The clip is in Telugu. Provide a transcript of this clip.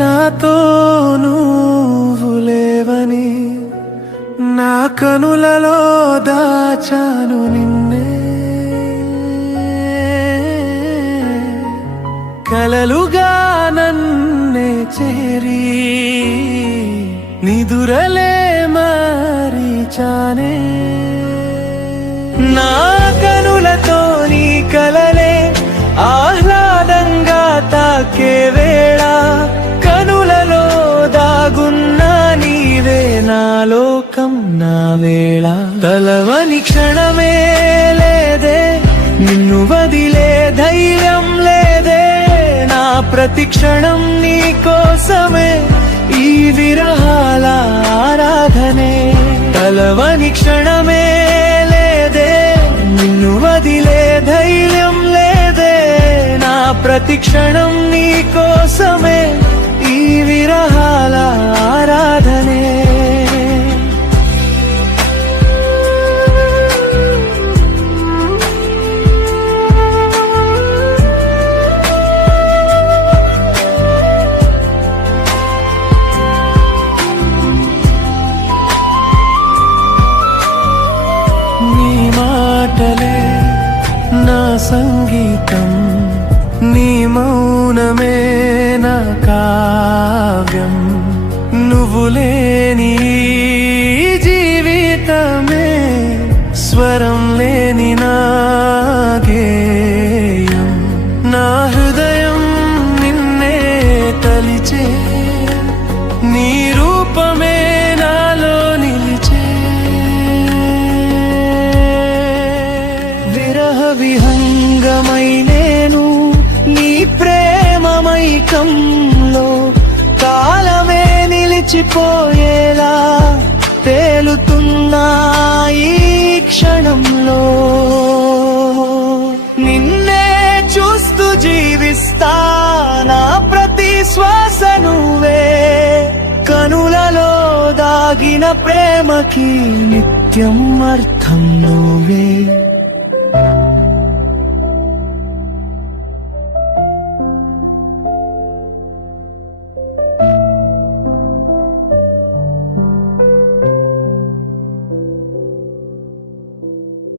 నాతో నువ్వు లేవని నా కనులలో దాచాను నిన్నే, కలలుగా నన్నే చేరి నిదురలే మరిచానే. నా కనులతో నీ కలలే ఆహ్లాదంగా తాకే వేళ, కనులలో దాగున్నా నీవే నా లోకం నా వేళ. తలవని క్షణమే లేదే, నిన్ను వదిలే ధైర్యం లేదే, నా ప్రతి క్షణం నీ కోసమే ఈ విరహాల ఆరాధనే. తలవని క్షణమే లేదే, నిన్ను వదిలే ధైర్యం లేదే, నా ప్రతి క్షణం నీ కోసమే ఈ విరహాల ఆరాధనే. నీ మాటలే నా సంగీతం, నీ మౌనమే నా కావ్యం, నువ్వు లేని జీవితమే స్వరం లేని నా గేయం. నా హృదయం నిన్నే తలిచే, నీ రూపమే నాలో నిలిచే. విరహ విహంగమై నేను నీ ప్రేమమైకంలో, కాలమే నిలిచిపోయేలా తేలుతున్నా ఈ క్షణంలో. నిన్నే చూస్తూ జీవిస్తా, నా ప్రతి శ్వాస నువ్వే, కనులలో దాగిన ప్రేమకి నిత్యం అర్థం నువ్వే.